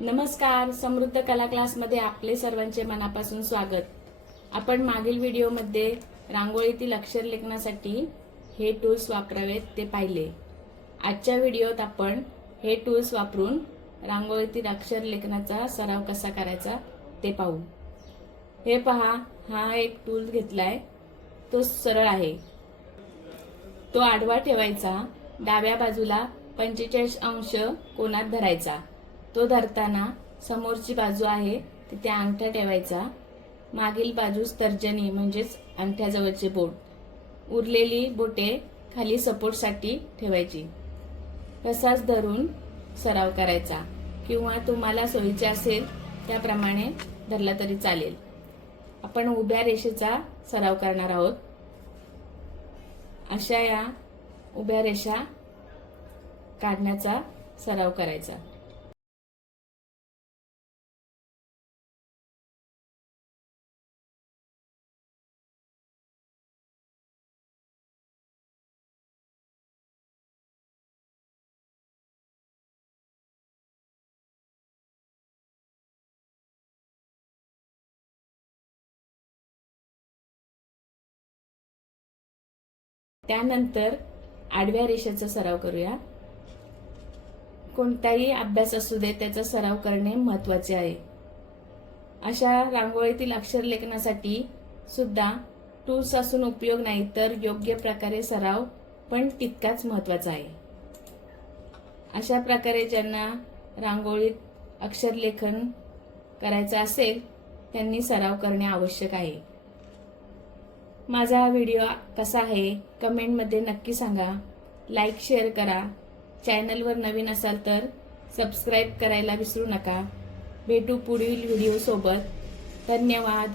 नमस्कार, समृद्ध कला क्लासमध्ये आपले सर्वांचे मनापासून स्वागत। आपण मागील व्हिडिओमध्ये रांगोळीतील अक्षर लेखनासाठी हे टूल्स वापरावेत ते पाहिले। आजच्या व्हिडिओत आपण हे टूल्स वापरून रांगोळीतील अक्षर लेखनाचा सराव कसा करायचा ते पाहू। हे पहा, हा एक टूल घेतलाय, तो सरळ आहे। तो आडवा ठेवायचा, डाव्या बाजूला 45 अंश कोनात धरायचा। तो धरताना समोरची बाजू आहे तिथे अंगठा ठेवायचा, मागील बाजूस तर्जनी म्हणजेच अंगठ्याजवळचे बोट, उरलेली बोटे खाली सपोर्टसाठी ठेवायची। तसाच धरून सराव करायचा किंवा तुम्हाला सोयीचे असेल त्याप्रमाणे धरला तरी चालेल। आपण उभ्या रेषेचा सराव करणार आहोत। अशा या उभ्या रेषा काढण्याचा सराव करायचा। त्यानंतर आडव्या रेषेचा सराव करूया। कोणताही अभ्यास असू दे त्याचा सराव करणे महत्त्वाचे आहे। अशा रांगोळीतील अक्षर लेखनासाठी सुद्धा टूल्स असून उपयोग नाही, तर योग्य प्रकारे सराव पण तितकाच महत्त्वाचा आहे। अशा प्रकारे ज्यांना रांगोळीत अक्षर लेखन करायचं असेल त्यांनी सराव करणे आवश्यक आहे। माझा हा व्हिडिओ कसा आहे कमेंटमध्ये नक्की सांगा। लाईक शेअर करा। चॅनलवर नवीन असाल तर सबस्क्राईब करायला विसरू नका। भेटू पुढील व्हिडिओ सोबत। धन्यवाद।